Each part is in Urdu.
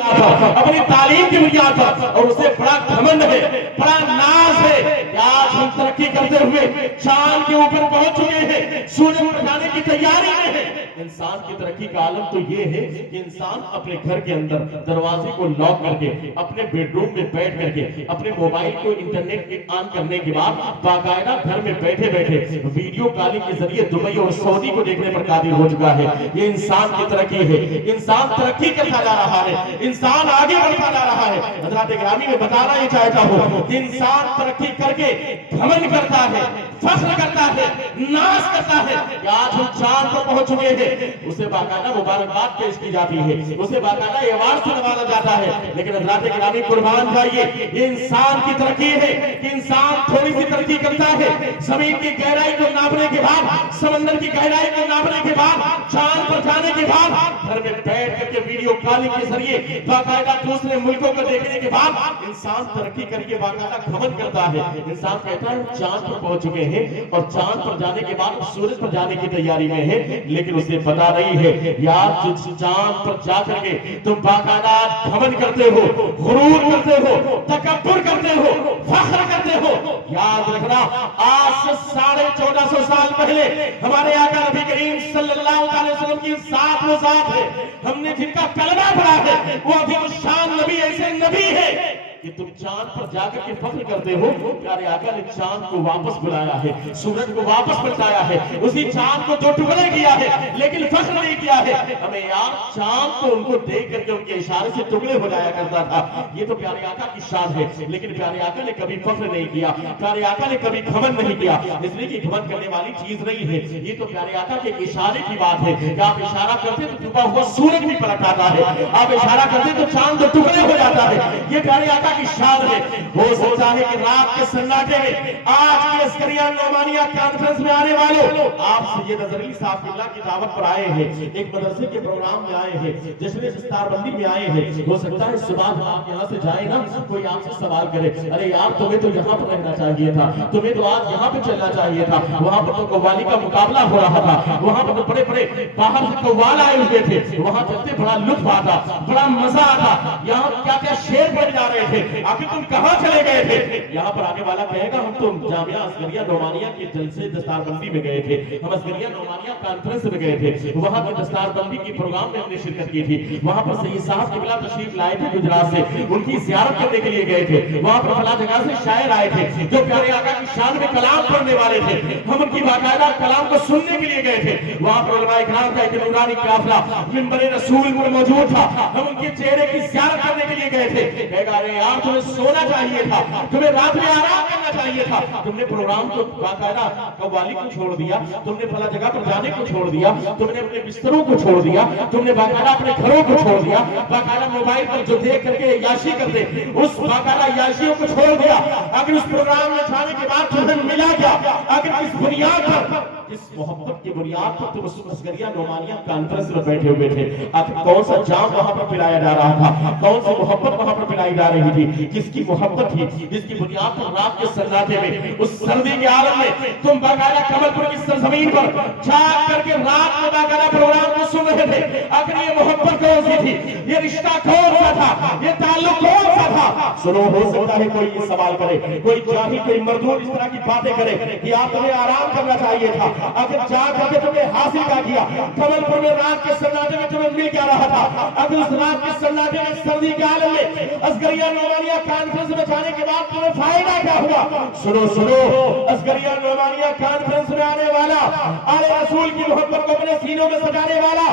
بنیاد پر، اپنی تعلیم کی بنیاد پر، اور اسے بڑا گھمنڈ ہے، بڑا ناز ہے کہ آج ہم ترقی کرتے ہوئے چاند کے اوپر پہنچ چکے ہیں، سورج پر جانے کی تیاری میں ہے۔ انسان کی ترقی کا عالم تو یہ ہے کہ انسان اپنے گھر کے اندر دروازے کو لاک کر کے، اپنے بیڈ روم میں بیٹھ کر کے، اپنے موبائل کو انٹرنیٹ کے آن کرنے کے بعد باقاعدہ گھر میں بیٹھے بیٹھے ویڈیو کالنگ کے ذریعے دبئی اور سعودی کو دیکھنے پر قادر ہو چکا ہے۔ یہ انسان کی ترقی ہے، انسان ترقی کرتا جا رہا ہے، انسان آگے بڑھتا جا رہا ہے۔ حضرات گرامی میں بتانا یہ چاہتا ہوں کہ انسان ترقی کر کے گھمنڈ کرتا ہے، فخر کرتا ہے، ناز کرتا ہے کہ آج ہم چاند پر پہنچ چکے ہیں، اسے باقاعدہ مبارکباد پیش کی جاتی ہے، اسے باقاعدہ ایوارڈ سے نوازا جاتا ہے۔ لیکن حضرات گرامی قربان جائیے، یہ انسان کی ترقی ہے کہ انسان تھوڑی سی ترقی کرتا ہے، زمین کی گہرائی کو ناپنے کے بعد، سمندر کی گہرائی کو ناپنے کے بعد، چاند پر جانے کے بعد، گھر میں بیٹھ کر کے ویڈیو کالنگ کے ذریعے باقاعدہ دوسرے ملکوں کو دیکھنے کے بعد انسان ترقی کر کے باقاعدہ گھمنڈ کرتا ہے۔ انسان کہتا ہے چاند پر پہنچ چکے ہیں اور چاند پر جانے کے بعد سورج پر جانے کی تیاری میں ہے، لیکن اسے پتا نہیں ہے یار چاند پر جا کر کے تم باقاعدہ گھمنڈ کرتے ہو، غرور کرتے ہو، تکبر کرتے ہو، فخر کرتے ہو۔ یاد رکھنا آج سے 1450 سال پہلے ہمارے آقا نبی کریم صلی اللہ علیہ وسلم کی ذات وہ ذات ہے، ہم نے جن کا کلمہ پڑھا ہے، وہ عظیم الشان نبی ایسے نبی ہے کہ تم چاند پر جا کر کے فخر کرتے ہو۔ پیارے آقا نے چاند کو واپس بلایا ہے، سورج کو واپس پلٹایا ہے، اسی چاند کو دو ٹکڑے کیا ہے، لیکن فخر نہیں کیا ہے۔ ہمیں یار چاند کو ان کو دیکھ کر کے ان کے اشارے سے ٹکڑے ہو جایا کرتا تھا۔ یہ تو پیارے آقا کی شان ہے، لیکن پیارے آقا نے کبھی فخر نہیں کیا، پیارے آقا نے کبھی گھمنڈ نہیں کیا، اس لیے کہ گھمنڈ کرنے والی چیز نہیں ہے۔ یہ تو پیارے آقا کے اشارے کی بات ہے کہ آپ اشارہ کرتے تو ڈوبا ہوا سورج بھی پلٹ آتا ہے، آپ اشارہ کرتے تو چاند دو ٹکڑے ہو جاتا ہے۔ یہ پیارے آقا کی شان ہے۔ ہو سکتا ہے کہ رات کے سناٹے میں آج کی عسکریہ نعمانیہ کانفرنس میں آنے والوں آپ سید اظہر علی صاحب قبلہ کی دعوت پر آئے ہیں، ایک مدرسے کے پروگرام میں آئے ہیں، جشن دستار بندی میں آئے ہیں۔ ہو سکتا ہے صبح جب آپ یہاں سے جائیں نا کوئی آپ سے سوال کرے، ارے یار تمہیں تو یہاں پر رہنا چاہیے تھا، تمہیں تو آج یہاں پہ چلنا چاہیے تھا، وہاں پر تو قوالی کا مقابلہ ہو رہا تھا، وہاں پر تو بڑے بڑے باہر سے قوال آئے ہوئے تھے، وہاں چلتے بڑا لطف آتا، بڑا مزہ آتا، یہاں کیا کیا شعر پڑھ جا رہے تھے، آخر تم کہاں چلے گئے تھے؟ یہاں پر آنے والا کہے گا ہم تو جامعہ عسکریہ نعمانیہ کے جلسے دستار بندی میں گئے تھے، ہم عسکریہ نعمانیہ کانفرنس میں گئے تھے، وہاں کی دستار بندی کی پروگرام میں ہم نے شرکت کی تھی، وہاں پر سید صاحب قبلہ تشریف لائے تھے گجرات سے، ان کی زیارت کرنے کے لیے گئے تھے، وہاں پر فلاں جگہ سے شاعر آئے تھے جو پیارے آقا کی شان میں کلام پڑھنے والے تھے، ہم ان کی باقاعدہ کلام کو سننے کے لیے گئے تھے، وہاں پر علماء اکرام کا ایک نورانی قافلہ منبر رسول پر موجود تھا، ہم ان کے چہرے کی زیارت کرنے کے لیے گئے تھے۔ کہے گا ارے یار تمہیں سونا چاہیے تھا، تمہیں رات میں آرام کرنا چاہیے تھا، تم نے پروگرام کو باقاعدہ قوالی کو چھوڑ دیا، تم نے فلاں جگہ پر جانے کو چھوڑ دیا، تم نے اپنے بستروں کو چھوڑ دیا، تم نے باقاعدہ اپنے گھروں کو چھوڑ دیا، باقاعدہ موبائل پر جو دیکھ کر کے عیاشی کرتے اس باقاعدہ عیاشیوں کو چھوڑ دیا۔ اگر اس پروگرام میں جانے کے بعد تمہیں ملا کیا؟ اگر اس بنیاد پر، اس محبت کی بنیاد پر تم عسکریہ نعمانیہ کانفرنس میں بیٹھے ہوئے تھے، آخر کون سا جام وہاں پر پلایا جا رہا تھا، کون سی محبت وہاں پر پلائی جا رہی تھی، کس کی محبت تھی جس کی بنیاد پر رات کے سناٹے میں اس سردی کے عالم میں تم باقاعدہ کمل پور کی سرزمین پر جاگ کر کے رات میں باقاعدہ پروگرام کو سن رہے تھے؟ آخر یہ محبت کون سی تھی، یہ رشتہ کون سا تھا، یہ تعلق کون سا تھا؟ سنو، ہو سکتا ہے کوئی یہ سوال کرے، کوئی جاہل کوئی مردود اس طرح کی باتیں کرے کہ آپ تمہیں آرام کرنا چاہیے تھا، اگر جا کر کے تمہیں حاصل کیا کیا، کمل پور میں رات کے سناٹے میں تمہیں مل کیا رہا تھا، اگر اس رات کے سناٹے میں سردی کے عالم میں عسکریہ نعمانیہ کانفرنس میں جانے کے بعد تمہیں فائدہ کیا ہوا؟ سنو سنو، عسکریہ نعمانیہ کانفرنس میں آنے والا، آل رسول کی محبت کو اپنے سینوں میں سجانے والا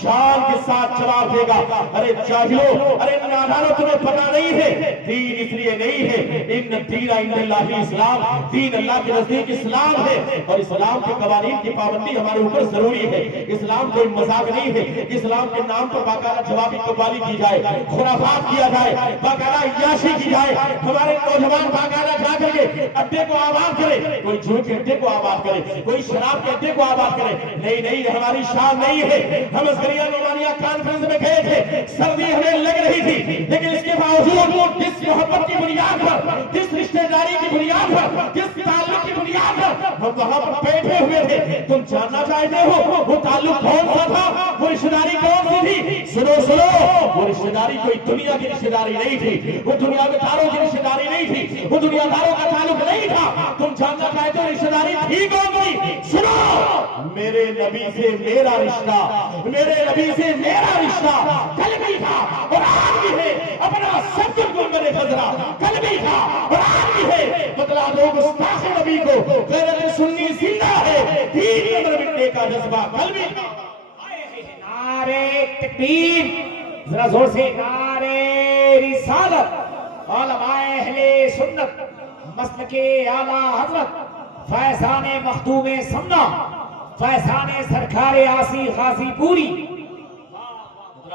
شان کے ساتھ جواب دے گا، ارے جاہلو، ارے نادانو، تمہیں پتہ نہیں ہے دین اس لیے نہیں ہے، ان الدین عند اللہ اسلام، دین اللہ کے نزدیک اسلام ہے، اور اسلام کے قوانین کی پابندی ہمارے اوپر ضروری ہے، اسلام کوئی مذاق نہیں ہے، اسلام کے نام پر باقاعدہ جوابی قوالی کی جائے، خرافات کیا جائے، باقاعدہ عیاشی کی جائے، ہمارے نوجوان باقاعدہ جا کر کے اڈے کو آباد کرے، کوئی جھوٹ کے اڈے کو آباد کرے، کوئی شراب کے اڈے کو آباد کرے، نہیں نہیں، ہماری شان نہیں ہے۔ ہم عسکریہ نعمانیہ کانفرنس میں گئے تھے، سردی ہمیں لگ رہی تھی، لیکن اس کے باوجود جس محبت کی بنیاد پر، جس رشتہ داری کی بنیاد پر، جس تعلق کی بنیاد بنیاد پر ہم وہاں پر بیٹھے ہوئے تھے. تم جاننا چاہتے ہو وہ تعلق کون سا تھا, وہ رشتہ داری کون سی تھی؟ سنو سنو, وہ رشتہ داری کوئی دنیا کی رشتہ داری نہیں تھی, وہ دنیا داروں کی رشتہ داری نہیں تھی, وہ دنیا داروں کا تعلق نہیں تھا. تم جاننا چاہتے ہو رشتہ داری تھی کون سی؟ سنو, میرے نبی سے میرا رشتہ, میرے نبی سے میرا رشتہ کل بھی تھا اور آج بھی ہے. اپنا سب کچھ گنبد خضرا کل بھی تھا اور آج بھی ہے. بتلا دو گستاخ نبی کو غیرت سنی زندہ ہے, دین قدر مٹنے کا جذبہ کل بھی تھا. نعرہ تکبیر, ذرا زور سے نعرہ رسالت. علماء اہل سنت مسلک اعلی حضرت فیضان مخدوم سمنا فیضان سرکار آسی غازی پوری.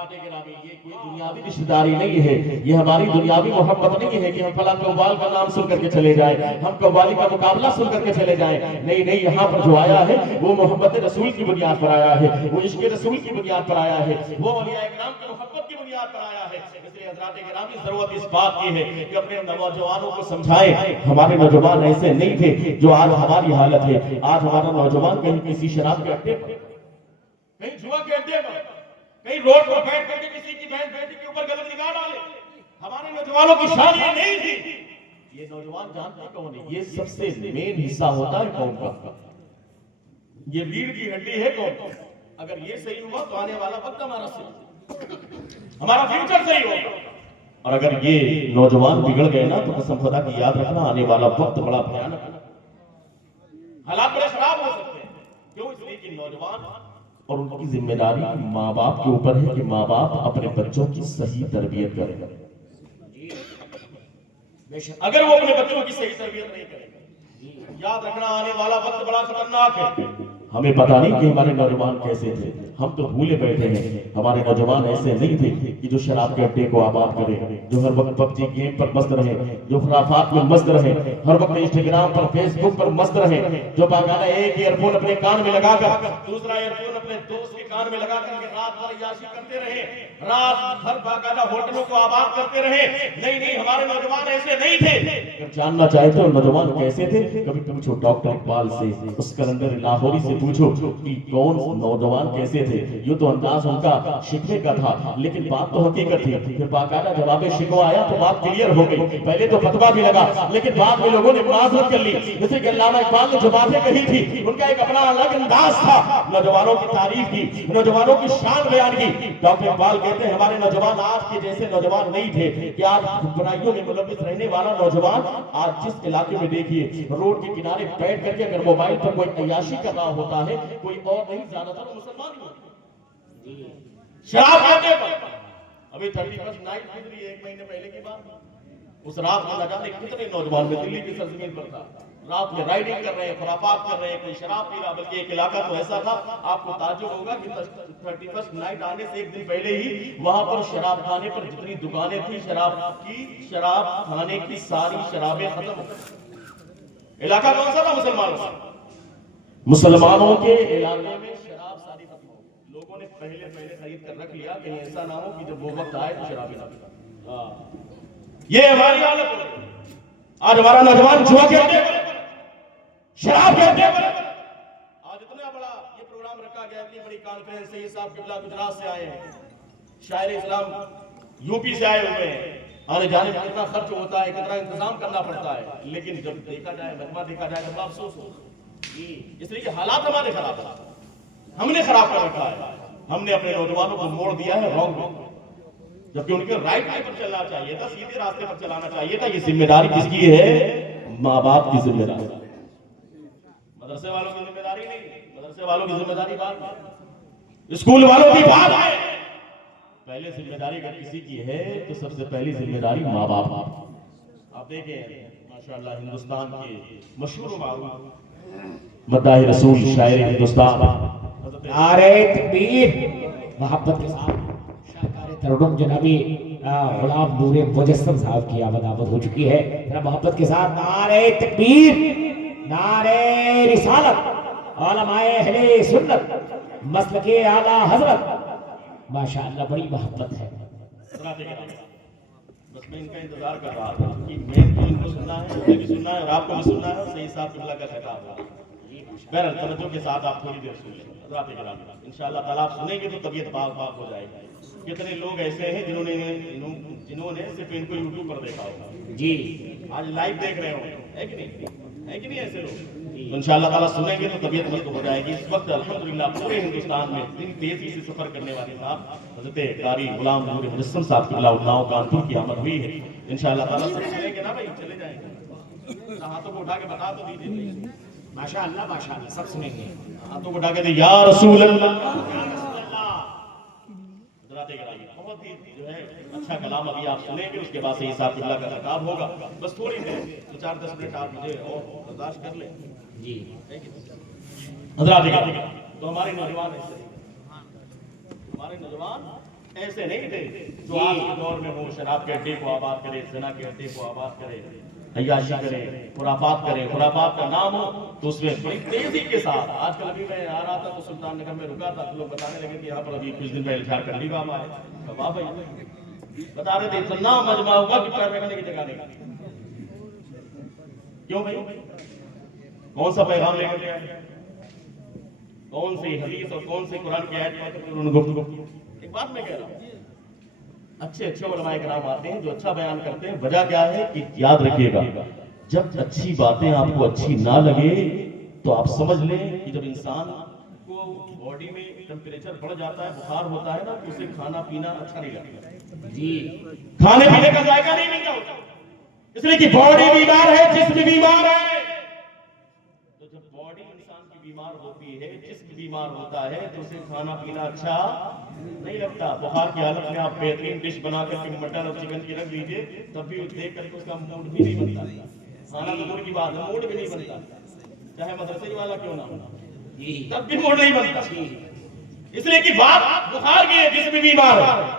یہ کوئی دنیاوی رشتہ داری نہیں ہے, یہ ہماری دنیاوی محبت نہیں ہے کہ ہم فلاں قوال کا نام سن کر کے چلے جائیں, ہم قوالی کا مقابلہ سن کر کے چلے جائیں. نہیں نہیں, یہاں پر جو آیا ہے وہ محبت رسول کی بنیاد پر آیا ہے, وہ عشق رسول کی بنیاد پر آیا ہے, وہ اولیاء کرام کی محبت کی بنیاد پر آیا ہے. اس لیے حضرات گرامی ضرورت اس بات کی ہے کہ اپنے نوجوانوں کو سمجھائیں. ہمارے نوجوان ایسے نہیں تھے جو آج ہماری حالت ہے. آج ہمارا نوجوان کہیں کسی شراب کے اڈے پر, کہیں جوا کے اڈے پر, کہیں روڈ پر بیٹھ کر کے کسی کی بہن بیٹی کے اوپر غلط نگاہ ڈالے. ہمارے نوجوانوں کی شان یہ نہیں تھی. یہ نوجوان جانتے کون ہے؟ یہ سب سے مین حصہ ہوتا ہے قوم کا, یہ ریڑھ کی ہڈی ہے قوم. اگر یہ صحیح ہوا تو آنے والا وقت ہمارا صحیح, ہمارا فیوچر صحیح ہوگا. اور اگر یہ نوجوان بگڑ گئے نا تو قسم خدا کی یاد رکھنا آنے والا وقت بڑا بھیانک ہے, حالات بڑے خراب ہو سکتے ہیں. کیوں؟ اس لیے کہ نوجوان اور ان کی ذمہ داری ماں باپ کے اوپر ہے کہ ماں باپ اپنے بچوں کی صحیح تربیت کریں. اگر وہ اپنے بچوں کی صحیح تربیت نہیں کریں گے, یاد رکھنا آنے والا وقت بڑا خطرناک ہے. ہمیں پتا نہیں کہ ہمارے نوجوان کیسے تھے, ہم تو بھولے بیٹھے ہیں. ہمارے نوجوان ایسے نہیں تھے کہ جو شراب کے اڈے کو آباد کرے, جو ہر وقت پب جی گیم پر مست رہے, جو خرافات میں مست رہے, ہر وقت انسٹاگرام پر فیس بک پر مست رہے, جو باقاعدہ ایک ایئر فون اپنے کان میں لگا کر دوسرا ایئر فون اپنے دوست کے کان میں لگا کر کے رات بھر عیاشی کرتے رہے, رات بھر باقاعدہ ہوٹلوں کو آباد کرتے رہے. نہیں نہیں, ہمارے نوجوان ایسے نہیں تھے. اگر جاننا چاہتے ہو نوجوان کیسے تھے, کبھی پوچھو ڈاکٹر اقبال سے, اس کلندر لاہوری سے پوچھو کہ کون نوجوان کیسے تھے. یہ تو انداز ان کا شکوے کا تھا, لیکن بات تو حقیقت تھی. پھر باقاعدہ جواب شکوہ آیا تو بات کلیئر ہو گئی. پہلے تو فتویٰ بھی لگا, لیکن بعد میں لوگوں نے معذرت کر لی. جیسے کہ علامہ اقبال نے جو باتیں کہی تھی ان کا ایک اپنا الگ انداز تھا, نوجوانوں کی تعریف کی, نوجوانوں کی شان بیان کی. ڈاکٹر اقبال کہتے ہیں ہمارے نوجوان آج کے جیسے نوجوان نہیں تھے کہ آج برائیوں میں ملوث رہنے والا نوجوان آج جس علاقے میں دیکھیے روڈ کے کنارے بیٹھ کر کے اگر موبائل پر کوئی عیاشی کر رہا ہوتا ہے, کوئی اور نہیں, زیادہ تر مسلمان ہی ہوتے ہیں. شراب پینے پر ابھی 31 نائٹ گزری, ایک مہینے پہلے کی بات. اس رات میں نہ جانے کتنے نوجوان میں دلی کی سرزمین پر تھا, رات میں رائڈنگ کر رہے ہیں, خرافات کر رہے ہیں, کوئی شراب پی رہا. بلکہ ایک علاقہ تو ایسا تھا آپ کو تعجب ہوگا کہ 31 نائٹ آنے سے ایک دن پہلے ہی وہاں پر شراب خانے پر جتنی دکانیں تھیں شراب کی, شراب خانے کی ساری شرابیں ختم ہو گئی. علاقہ کون سا تھا؟ مسلمانوں کے علاقے میں شراب ساری ختم ہو گئی. لوگوں نے پہلے خرید کر رکھ لیا, کہیں ایسا نہ ہو کہ جب وہ وقت آئے تو شرابیں نہ پی. یہ ہماری حالت ہے. آج ہمارا نوجوان جوا کے اڈے پر, شراب کے اڈے پر. آج اتنا بڑا یہ پروگرام رکھا گیا, اتنی بڑی کانفرنس ہے. یہ صاحب قبلہ گجرات سے آئے ہیں, شاعر اسلام یو پی سے آئے ہوئے ہیں. آنے جانے میں کتنا خرچ ہوتا ہے, کتنا انتظام کرنا پڑتا ہے, لیکن جب دیکھا جائے مجمع دیکھا جائے تو افسوس ہو. اس لیے کہ حالات ہمارے خراب ہیں, ہم نے خراب کر رکھا ہے. ہم نے اپنے نوجوانوں کو موڑ دیا ہے رانگ میں, جبکہ ان کے رائٹ وے پر چلنا چاہیے تھا, سیدھے راستے پر چلانا چاہیے تھا. یہ ذمہ داری کس کی ہے؟ ماں باپ کی ذمہ داری. مدرسے والوں کی ذمہ داری نہیں, مدرسے والوں کی ذمہ داری بعد میں, اسکول والوں کی بات ہے. پہلے ذمہ داری اگر کسی کی ہے تو سب سے پہلی ذمہ داری ماں باپ. آپ دیکھیں ماشاءاللہ ہندوستان کے مشہور و معروف مداح رسول شاعر ہندوستان نعرہ تکبیر, محبت کے ساتھ شاہکار ترنم جنابی غلام نور مجسم صاحب کی آمد ہو چکی ہے. ذرا محبت کے ساتھ نعرہ تکبیر, نعرہ رسالت. علماء اہل سنت مسلک اعلی حضرت, ماشاءاللہ بڑی محبت ہے. بس میں ان کا انتظار کر رہا تھا کہ مین تو ان کو سننا ہے، مجھے بھی سننا ہے اور آپ کو بھی سننا ہے، اور صحیح صاحب قبلہ کا خطاب ہوگا. بہرحال توجہ کے ساتھ آپ تھوڑی دیر سن لیں. حضرات کرام انشاءاللہ تعالیٰ آپ سنیں گے تو طبیعت پاک پاک ہو جائے گی. کتنے لوگ ایسے ہیں جنہوں نے صرف ان کو یوٹیوب پر دیکھا ہوگا، جی آج لائیو دیکھ رہے ہوں، ہے کہ نہیں؟ ہے کہ نہیں ایسے لوگ؟ تو انشاءاللہ تعالیٰ سنیں گے تو طبیعت مست ہو جائے گی. اس وقت الحمدللہ پورے ہندوستان میں اتنی تیزی سے سفر کرنے والے صاحب حضرت قاری غلام نور مجسم صاحب کی اُناؤ کانپور کی آمد ہوئی ہے. انشاءاللہ تعالیٰ سب سنیں گے نا بھائی، چلے جائیں گے. ہاتھوں کو اٹھا کے بتا تو دیجیے. ماشاءاللہ سب سنیں گے. ہاتھوں کو اٹھا کے دیں یا رسول اللہ. حضرات گرامی بہت ہی جو ہے اچھا کلام ابھی آپ سنیں گے، اس کے بعد سے یہ صاحب قبلہ کا خطاب ہوگا. بس تھوڑی دیر 4-10 منٹ آپ مجھے اور برداشت کر لیں. جی حضرات گرامی تو ہمارے نوجوان ایسے نہیں تھے جو آج کے دور میں وہ شراب کے اڈے کو آباد کرے، زنا کے اڈے کو آباد کرے، عیاشی کرے، خرافات کرے. خرافات کا نام ہو تو اس میں بڑی تیزی کے ساتھ. آج کل ابھی میں آ رہا تھا تو سلطان نگر میں رکا تھا تو لوگ بتانے لگے کہ یہاں پر ابھی کچھ دن پہلے جھارکھنڈی بابا ہے. واہ بھائی، بتا رہے تھے اتنا مجمع ہوا کہ پیر رکھنے کی جگہ نہیں. کیوں بھائی؟ کون سا پیغام لے کر آئے؟ کون سی حدیث اور کون سی قرآن کی آیت پڑھ کر انہوں نے گفتگو؟ ایک بات میں کہہ رہا ہوں، اچھے علماء کرام آتے ہیں جو اچھا بیان کرتے ہیں. وجہ کیا ہے کہ یاد رکھیے گا، جب اچھی باتیں آپ کو اچھی نہ لگے تو آپ سمجھ لیں کہ جب انسان کو باڈی میں ٹمپریچر بڑھ جاتا ہے، بخار ہوتا ہے نا، تو اسے کھانا پینا اچھا نہیں لگتا. جی کھانے پینے کا ذائقہ نہیں ملتا ہوتا، اس لیے کہ باڈی بیمار ہے، جسم بیمار ہے. تو جب باڈی انسان کی بیمار ہوتی ہے، جسم بیمار ہوتا ہے تو اسے کھانا پینا اچھا نہیں لگتا. بخار کی حالت میں آپ بہترین ڈش بنا کر کے مٹن اور چکن کی رکھ دیجیے، تب بھی دیکھ کر کے اس کا موڈ بھی نہیں بنتا. کھانا تو دور کی بات ہے، موڈ بھی نہیں بنتا، چاہے مدرسے والا کیوں نہ ہو، تب بھی موڈ نہیں بنتا. اس لیے کہ بات بخار کی ہے، جسم بیمار ہے.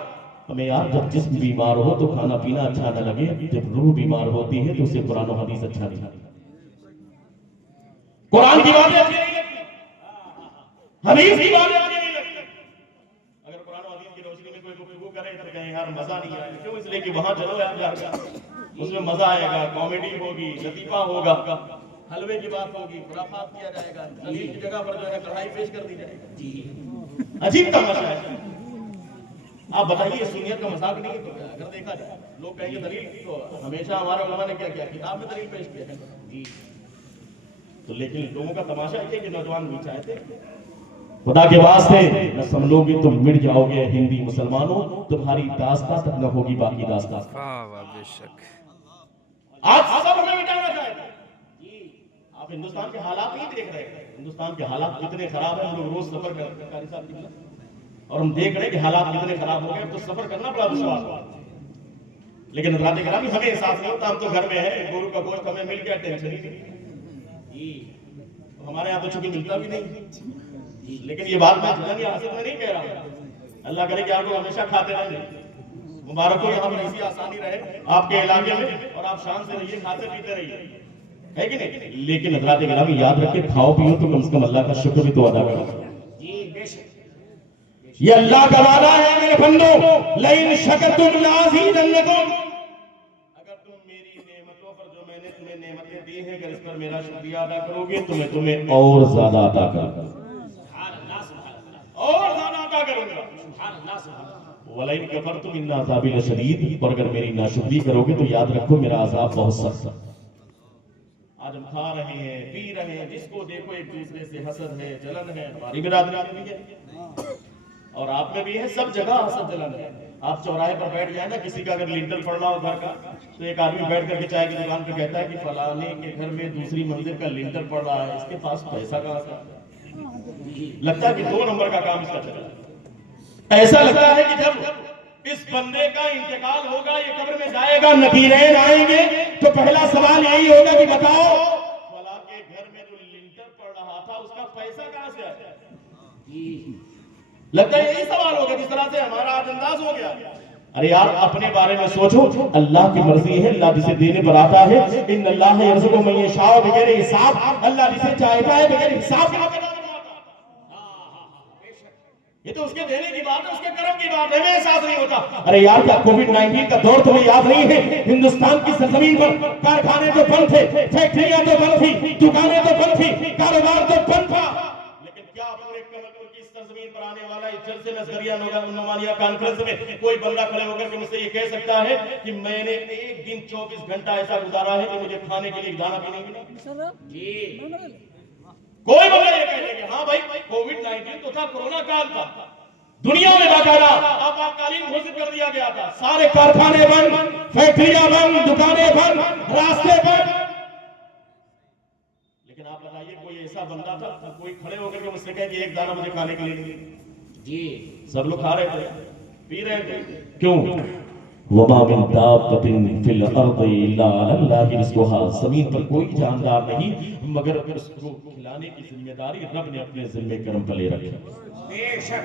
ہمیں یار جب جسم بیمار ہو تو کھانا پینا اچھا نہ لگے، جب روح بیمار ہوتی ہے تو اسے قرآن و حدیث اچھا نہیں لگتا. قرآن کی باتیں اچھی نہیں لگتی، حدیث کی باتیں اچھی نہیں لگتی. اگر قرآن و حدیث کی روشنی میں کوئی گفتگو کرے تو کہیں یار مزہ نہیں آئے. کیوں؟ اس لیے کہ وہاں چلو یار جا کر اس میں مزہ آئے گا، کامیڈی ہوگی، لطیفہ ہوگا، حلوے کی بات ہوگی، خرافات کیا جائے گا، دلیل کی جگہ پر جو ہے کڑھائی پیش کر دی جائے گی. جی عجیب تماشا ہے. آپ بتائیے سنیت کا مذاق نہیں ہے. اگر دیکھا جائے لوگ کہیں گے دلیل تو ہمیشہ ہمارے علماء نے کیا کیا، کتاب میں دلیل پیش کیا ہے. جی تو لیکن لوگوں کا تماشا یہ کہ نوجوان بھی چاہتے خدا کے واسطے نہ سمجھو گے تم مٹ جاؤ گے ہندی مسلمانوں، تمہاری داستان تک نہ ہوگی باقی داستان. بے شک آج سب ہمیں مٹانا چاہتے ہیں. آپ ہندوستان کے حالات نہیں دیکھ رہے. ہندوستان کے حالات اتنے خراب ہیں، ہم لوگ روز سفر کرتے ہیں قاری صاحب کی، اور ہم دیکھ رہے ہیں کہ حالات کتنے خراب ہو گئے، تو سفر کرنا بڑا دشوار ہوا. لیکن حضرات کرام ہمیں احساس نہیں ہوتا، ہم تو گھر میں ہیں، گورو کا گوشت ہمیں مل گیا، ٹینشن ہی نہیں. ہمارے یہاں تو چونکہ ملتا بھی نہیں. لیکن یہ بات میں جنن یا حسد میں نہیں کہہ رہا ہوں، اللہ کرے کہ آپ کو ہمیشہ کھاتے رہیں. مبارک ہو یہاں پر ایسی آسانی رہے آپ کے علاقے میں، اور آپ شان سے رہیے، کھاتے پیتے رہیے، ہے کہ نہیں. لیکن حضرات گرامی یاد رکھے، کھاؤ پیو تو کم سے کم اللہ کا شکر بھی تو ادا کرو. یہ اللہ کا وعدہ ہے میرے بندو، لئن شکرتم لازیدنکم. اگر تم میری نعمتوں پر، جو میں نے تمہیں نعمتیں دی ہیں، اگر اس پر میرا شکریہ ادا کرو گے تو میں تمہیں اور زیادہ عطا کروں گا، اور زیادہ عطا کروں گا. وَلَئِن كَفَرْتُمْ إِنَّ عَذَابِي لَشَدِيدٌ. اور اگر میری ناشکری کرو گے تو یاد رکھو میرا عذاب بہت سخت ہے. آج ہم کھا رہے ہیں، پی رہے ہیں، جس کو دیکھو ایک دوسرے سے حسد ہے، جلن ہے. ہماری برادری میں بھی ہے اور آپ میں بھی ہے، سب جگہ حسد جلن ہے. آپ چوراہے پر بیٹھ جائیں نا، کسی کا اگر لنٹر پڑ رہا ہو گھر کا، تو ایک آدمی بیٹھ کر کے چائے کی دکان پہ کہتا ہے کہ فلانے کے گھر میں دوسری منزل کا لنٹر پڑ رہا ہے، اس کے پاس پیسہ کہاں سے؟ لگتا ہے کہ 2 نمبر کا کام اس کا چل رہا ہے. ایسا لگتا ہے کہ جب اس بندے کا انتقال ہوگا، یہ قبر میں جائے گا، نکیرین آئیں گے تو پہلا سوال یہی ہوگا کہ بتاؤ فلاں کے گھر میں جو لنٹر پڑ رہا تھا اس کا پیسہ کہاں سے آیا؟ لگتا ہے یہی سوال ہوگا، جس طرح سے ہمارا آج انداز ہو گیا. ارے یار اپنے بارے میں سوچو، اللہ کی مرضی ہے، اللہ جسے دینے پر آتا ہے. ان اللہ یرزق من یشاء بغیر حساب. اللہ جسے چاہتا ہے بغیر حساب کے یہ تو اس کے دینے کی بات ہے، اس کے کرم کی بات ہے، ہمیں احساس نہیں ہوتا۔ ارے یار کیا کووڈ-19 کا دور تمہیں یاد نہیں ہے؟ ہندوستان کی سرزمین پر کارخانے تو بند تھے، فیکٹریاں تو بند تھی، دکانیں تو بند تھی، کاروبار تو بند تھا، لیکن کیا پورے کمل کی سرزمین پر آنے والا اس جلسے نظریہ نمانیہ کانفرنس میں کوئی بندہ کھڑے ہو کر کے مجھ سے یہ کہہ سکتا ہے کہ میں نے ایک دن 24 گھنٹہ ایسا گزارا ہے کہ مجھے کھانے کے لیے دانہ بھی نہیں ملا؟ جی کوئی بندہ یہ کہہ دے کہ ہاں بھائی کووڈ-19 تو تھا، کورونا کال تھا، دنیا میں باقاعدہ آپاتکالین گھوشت کر دیا گیا تھا، سارے کارخانے بند، فیکٹریاں بند، دکانیں بند، راستے بند، لیکن آپ بتائیے کوئی ایسا بندہ تھا کوئی کھڑے ہو کر کے مجھ سے کہے کہ ایک دانہ مجھے کھانے کے لیے؟ جی سب لوگ کھا رہے تھے، پی رہے تھے، کیوں؟ وَمَا مِن دَابَّةٍ فِي الْأَرْضِ إِلَّا عَلَى اللَّهِ رِزْقُهَا، زمین پر کوئی جاندار نہیں مگر اس کو کھلانے کی ذمہ داری رب نے اپنے ذمہ کرم پر لے رکھی۔ بے شک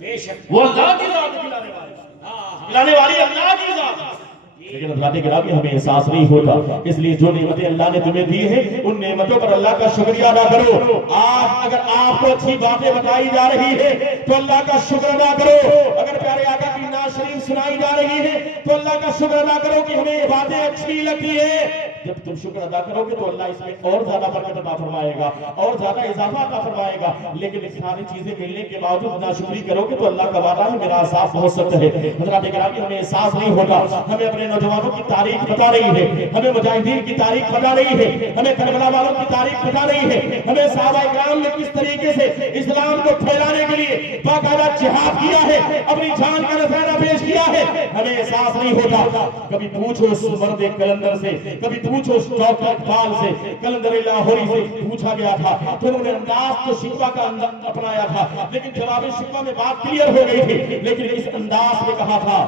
بے شک وہ اللہ کی ذات کھلانے والی اللہ کی ذات، لیکن حضرات گرامی ہمیں احساس نہیں ہوتا، اس لیے جو نعمتیں اللہ نے تمہیں دی ہیں ان نعمتوں پر اللہ کا شکریہ ادا کرو۔ آج اگر آپ کو اچھی باتیں بتائی جا رہی ہے تو اللہ کا شکر ادا کرو، اگر پیارے آقا کی نعت شریف سنائی جا رہی ہے تو اللہ کا شکر ادا کرو کہ ہمیں یہ باتیں اچھی لگتی ہیں۔ جب تم شکر ادا کرو گے تو اللہ اس میں اور زیادہ برکت عطا فرمائے گا، اور زیادہ اضافہ عطا فرمائے گا، لیکن اس ساری چیزیں ملنے کے باوجود ناشکری کرو گے تو اللہ کا وعدہ ہے میرا عذاب بہت سخت ہے۔ حضرات گرامی ہمیں احساس نہیں ہوتا، ہمیں اپنے نوجوانوں کی تاریخ پتہ نہیں ہے، ہمیں مجاہدین کی تاریخ پتہ نہیں ہے، ہمیں کربلا والوں کی تاریخ پتہ نہیں ہے، ہمیں صحابہ کرام نے کس طریقے سے اسلام کو پھیلانے کے لیے باقاعدہ جہاد کیا ہے، اپنی جان کا نذرانہ پیش کیا ہے، ہمیں احساس نہیں ہوتا۔ کبھی پوچھو اس مرد کلندر سے، کبھی پوچھو اس ڈاکٹر اقبال سے، کلندر لاہوری سے پوچھا گیا تھا تو انہوں نے انداز تو شکوہ کا اپنایا تھا، لیکن جواب شکوہ میں بات کلیئر ہو گئی تھی، لیکن اس انداز میں کہا تھا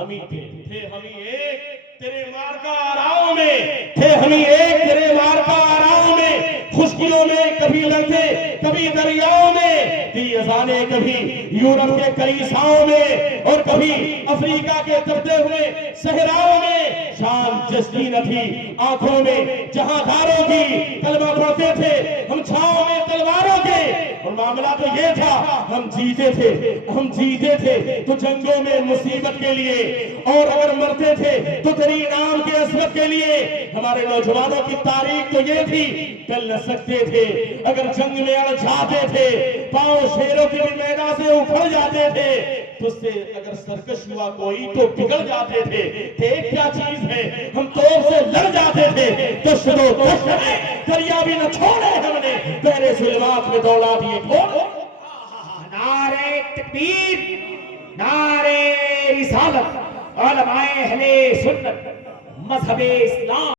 ہم ہی تھے ہم ہی ایک تیرے مارکا آراؤں میں، تھے ہم ہی ایک تیرے مارکا آراؤں میں، خشکیوں میں کبھی لڑتے کبھی دریاؤں میں، دی اذانیں کبھی یورپ کے کلیساؤں میں اور کبھی افریقہ کے تپتے ہوئے صحراؤں میں، شان جشنی نہ تھی آنکھوں میں جہاں داروں کی، کلمہ پڑھتے تھے ہم چھاؤں میں تلواروں کے، اور معاملہ تو یہ تھا ہم جیتے تھے تو جنگوں میں مصیبت کے لیے، اور اگر مرتے تھے تو تیری نام کے عصمت کے لیے۔ ہمارے نوجوانوں کی تاریخ تو یہ تھی ٹل نہ سکتے تھے، اگر جنگ میں اڑ جاتے تھے، پاؤں شیروں کے بھی میدان سے اکھڑ جاتے تھے، تو سے اگر سرکش ہوا کوئی تو بگڑ جاتے تھے، ایک کیا چیز ہے ہم توپ سے لڑ جاتے تھے، دشت و دشت میں دریا بھی نہ چھوڑے ہم نے، بحر ظلمات میں دوڑا دیے ڈھول۔ نعرہ تکبیر، نعرہ رسالت، علماء اہل سنت، مذہب اسلام۔